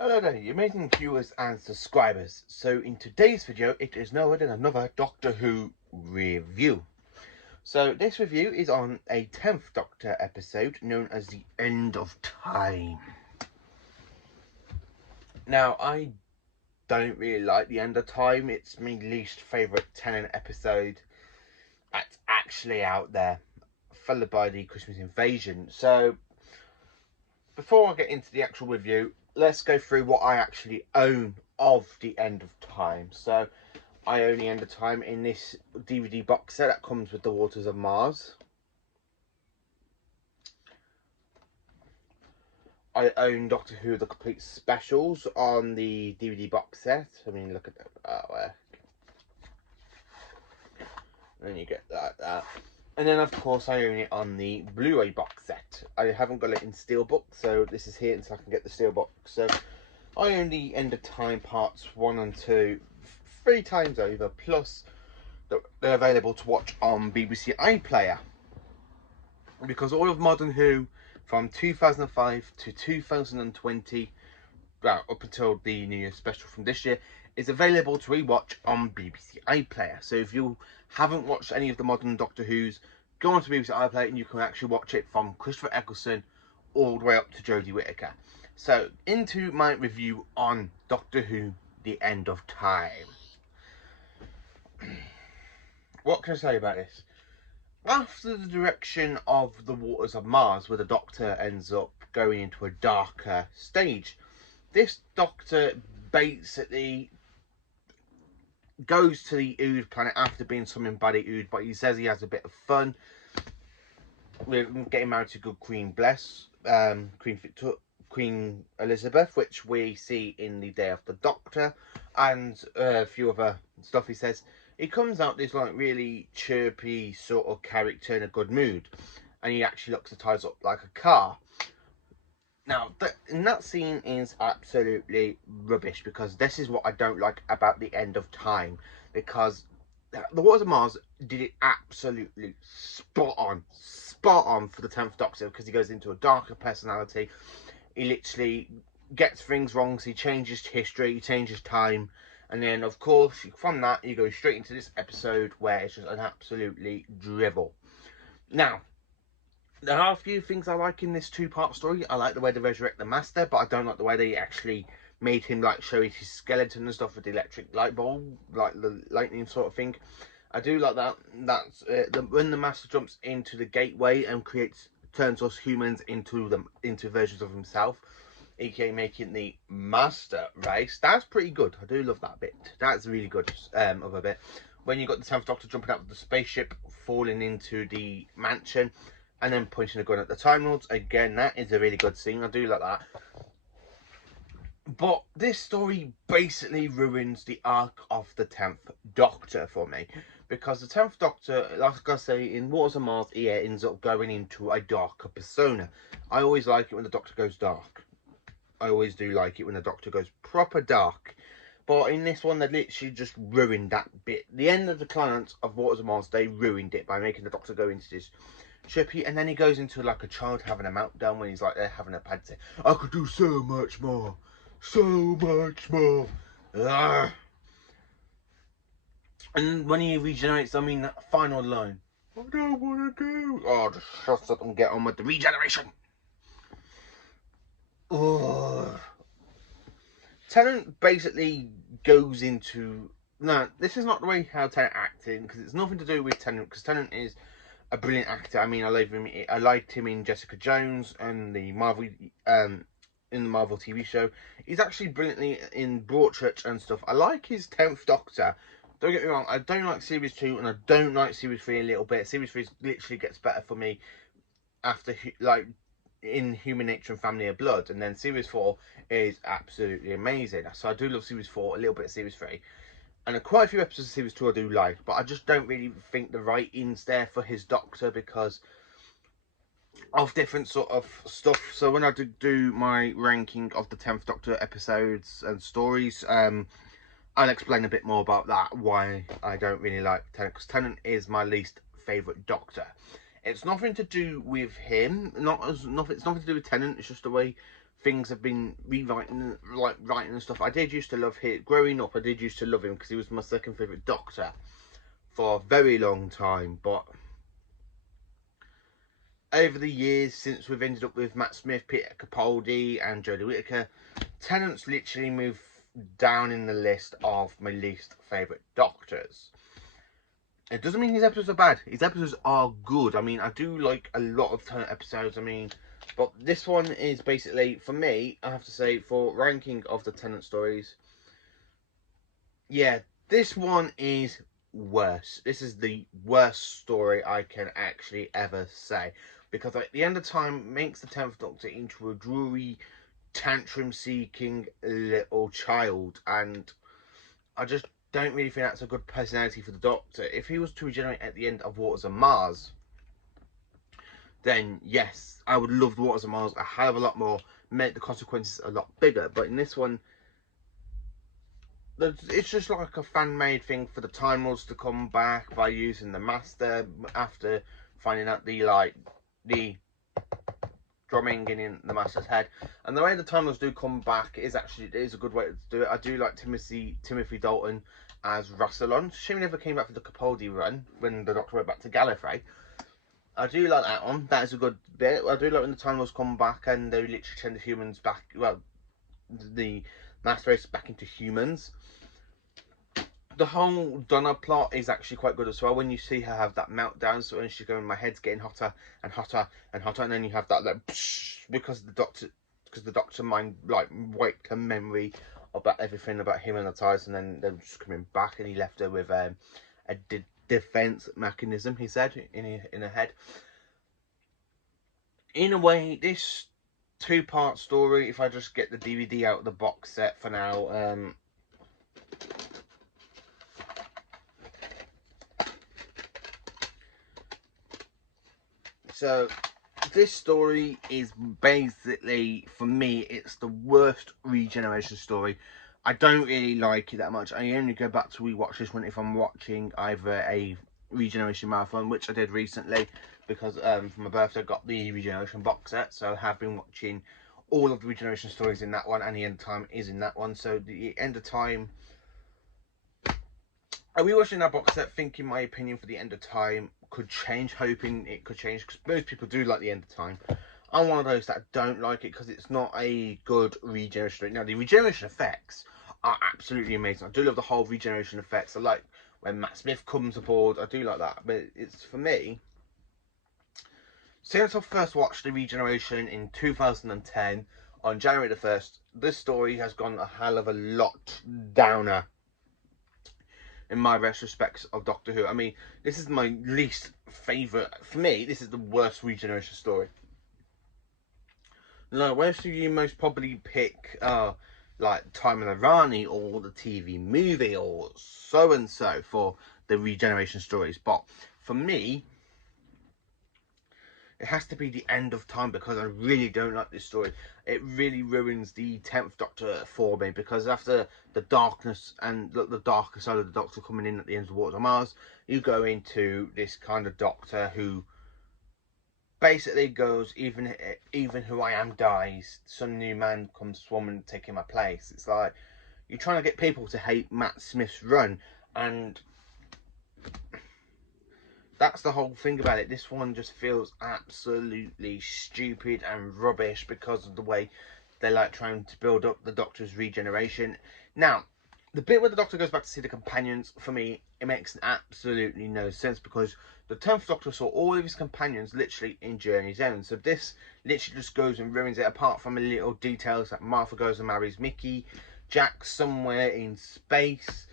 Hello there, you amazing viewers and subscribers. So in today's video, it is no other than another Doctor Who review. So this review is on a 10th Doctor episode known as The End of Time. Now, I don't really like The End of Time. It's my least favourite Tennant episode that's actually out there, followed by the Christmas Invasion. So before I get into the actual review, let's go through what I actually own of The End of Time. So I own The End of Time in this DVD box set that comes with The Waters of Mars. I own Doctor Who The Complete Specials on the DVD box set. I mean, look at that artwork. And you get that. And then, of course, I own it on the Blu-ray box set. I haven't got it in Steelbook, so this is here until I can get the Steelbook. So I own The End of Time parts 1 and 2 3 times over, plus they're available to watch on BBC iPlayer. Because all of Modern Who from 2005 to 2020, well, up until the New Year special from this year, is available to rewatch on BBC iPlayer. So if you haven't watched any of the modern Doctor Who's, go on to BBC iPlayer and you can actually watch it from Christopher Eccleston all the way up to Jodie Whittaker. So into my review on Doctor Who The End of Time. What can I say about this? After the direction of The Waters of Mars, where the Doctor ends up going into a darker stage, this Doctor basically goes to the Ood planet after being summoned by the Ood, but he says he has a bit of fun. We're getting married to good Queen Queen Elizabeth, which we see in the Day of the Doctor, and a few other stuff he says. He comes out this like really chirpy sort of character in a good mood, and he actually looks and ties up like a car. Now, that scene is absolutely rubbish, because this is what I don't like about The End of Time, because The Waters of Mars did it absolutely spot on for the 10th Doctor, because he goes into a darker personality. He literally gets things wrong, so he changes history, he changes time, and then of course from that you go straight into this episode where it's just an absolutely drivel. Now, there are a few things I like in this two-part story. I like the way they resurrect the Master, but I don't like the way they actually made him like show his skeleton and stuff with the electric light bulb, like the lightning sort of thing. I do like that. That's when the Master jumps into the gateway and turns us humans into versions of himself, aka making the Master race. That's pretty good. I do love that bit. That's really good of a bit. When you got the 10th Doctor jumping out of the spaceship, falling into the mansion, and then pointing a gun at the Time Lords. Again, that is a really good scene. I do like that. But this story basically ruins the arc of the 10th Doctor for me. Because the 10th Doctor, like I say, in Waters of Mars, he ends up going into a darker persona. I always like it when the Doctor goes dark. I always do like it when the Doctor goes proper dark. But in this one, they literally just ruined that bit. The end of the climax of Waters of Mars, they ruined it by making the Doctor go into this trippy, and then he goes into like a child having a meltdown when he's like they're having a pad say, I could do so much more. So much more. Ugh. And when he regenerates, I mean that final line, I don't want to go. Oh, just shut up and get on with the regeneration. Ugh. Tennant basically goes into... No, this is not the way how Tennant acting, because it's nothing to do with Tennant, because Tennant is a brilliant actor. I mean, I liked him in Jessica Jones and the Marvel in the Marvel TV show. He's actually brilliantly in Broadchurch and stuff. I like his 10th Doctor. Don't get me wrong, I don't like Series 2 and I don't like Series 3 a little bit. Series 3 literally gets better for me after, like, in Human Nature and Family of Blood. And then Series 4 is absolutely amazing. So I do love Series 4, a little bit of Series 3. And quite a few episodes of Series 2 I do like, but I just don't really think the writing's there for his Doctor because of different sort of stuff. So when I do my ranking of the 10th Doctor episodes and stories, I'll explain a bit more about that, why I don't really like Tennant, because Tennant is my least favourite Doctor. It's nothing to do with him, it's nothing to do with Tennant, it's just the way things have been rewriting, like writing and stuff. I did used to love him growing up. I did used to love him because he was my second favorite Doctor for a very long time. But over the years, since we've ended up with Matt Smith, Peter Capaldi, and Jodie Whittaker, Tennant's literally moved down in the list of my least favourite Doctors. It doesn't mean his episodes are bad. His episodes are good. I mean, I do like a lot of Tennant episodes. I mean, but this one is basically, for me, I have to say, for ranking of the Tennant stories, yeah, this one is worse. This is the worst story I can actually ever say. Because at the end of time, makes the 10th Doctor into a dreary, tantrum-seeking little child. And I just don't really think that's a good personality for the Doctor. If he was to regenerate at the end of Waters of Mars, then yes, I would love the Waters of Mars a hell of a lot more, make the consequences a lot bigger. But in this one, it's just like a fan-made thing for the Time Lords to come back by using the Master after finding out the drumming in the Master's head. And the way the Time Lords do come back is a good way to do it. I do like Timothy Dalton as Rassilon. Shame he never came back for the Capaldi run when the Doctor went back to Gallifrey. I do like that one. That is a good bit. I do like when the Time Lords come back and they literally turn the humans back. Well, the Master Race back into humans. The whole Donna plot is actually quite good as well. When you see her have that meltdown, so when she's going, my head's getting hotter and hotter and hotter, and then you have that like psh, because the Doctor mind like wiped her memory about everything about him and the TARDIS, and then they're just coming back, and he left her with a defense mechanism. He said in her head. In a way, this two-part story. If I just get the DVD out of the box set for now. So, this story is basically, for me, it's the worst regeneration story. I don't really like it that much. I only go back to rewatch this one if I'm watching either a regeneration marathon, which I did recently, because for my birthday I got the regeneration box set. So I have been watching all of the regeneration stories in that one, and the End of Time is in that one. So the End of Time, I rewatching that box set thinking my opinion for the End of Time could change, hoping it could change, because most people do like the End of Time. I'm one of those that don't like it because it's not a good regeneration story. Now, the regeneration effects are absolutely amazing. I do love the whole regeneration effects. I like when Matt Smith comes aboard. I do like that. But it's, for me, since I first watched the regeneration in 2010 on January the 1st, this story has gone a hell of a lot downer in my retrospects of Doctor Who. I mean, this is my least favourite. For me, this is the worst regeneration story. Now, where should you most probably pick, like Time of the Rani or the TV movie or so and so for the regeneration stories? But for me, it has to be the End of Time, because I really don't like this story. It really ruins the 10th Doctor for me, because after the darkness and the darker side of the Doctor coming in at the end of Waters of Mars, you go into this kind of Doctor who basically goes, even who I am dies, some new man comes swarming taking my place. It's like you're trying to get people to hate Matt Smith's run, and that's the whole thing about it. This one just feels absolutely stupid and rubbish because of the way they like trying to build up the Doctor's regeneration. Now, the bit where the Doctor goes back to see the companions, for me, it makes absolutely no sense, because the 10th Doctor saw all of his companions literally in Journey's End. So this literally just goes and ruins it, apart from a little details that Martha goes and marries Mickey, Jack's somewhere in space,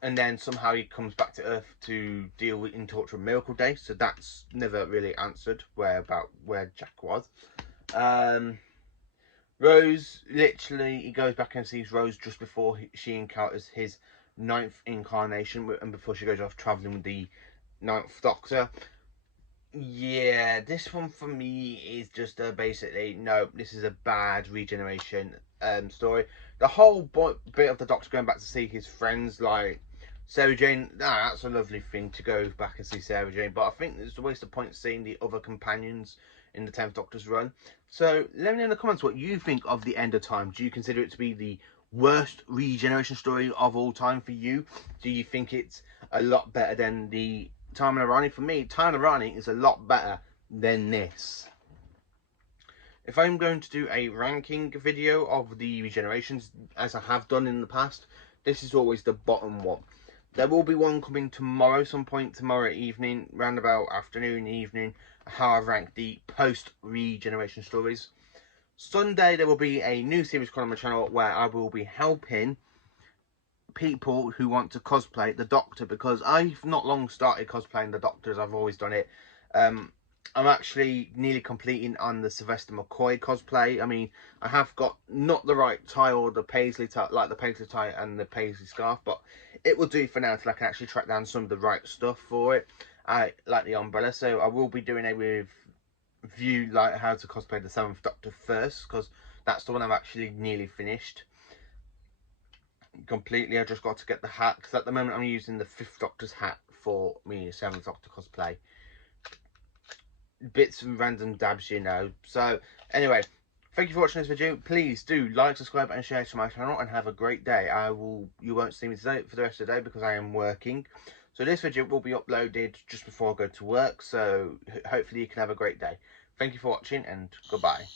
and then somehow he comes back to Earth to deal with in Torture and Miracle Day. So that's never really answered where Jack was. Rose, literally, he goes back and sees Rose just before she encounters his 9th incarnation, and before she goes off travelling with the 9th Doctor. Yeah, this one for me is just basically, no, this is a bad regeneration story. The whole bit of the Doctor going back to see his friends, like Sarah Jane, that's a lovely thing to go back and see Sarah Jane, but I think it's a waste of point seeing the other companions in the 10th Doctor's run. So let me know in the comments what you think of the End of Time. Do you consider it to be the worst regeneration story of all time for you? Do you think it's a lot better than the Time and Irani? For me, Time and Irani is a lot better than this. If I'm going to do a ranking video of the regenerations, as I have done in the past, this is always the bottom one. There will be one coming tomorrow, some point tomorrow evening, round about afternoon, evening, how I rank the post-regeneration stories. Sunday, there will be a new series on my channel where I will be helping people who want to cosplay the Doctor, because I've not long started cosplaying the Doctor as I've always done it. I'm actually nearly completing on the Sylvester McCoy cosplay. I mean, I have got not the right tie or the paisley tie, like the paisley tie and the paisley scarf, but it will do for now until I can actually track down some of the right stuff for it. I like the umbrella, so I will be doing a review like how to cosplay the 7th Doctor first, because that's the one I've actually nearly finished completely. I just got to get the hat, because at the moment I'm using the 5th Doctor's hat for me 7th Doctor cosplay. Bits and random dabs, you know. So anyway, thank you for watching this video. Please do like, subscribe and share to my channel, and have a great day. You won't see me today for the rest of the day because I am working, so this video will be uploaded just before I go to work, so hopefully you can have a great day. Thank you for watching, and goodbye.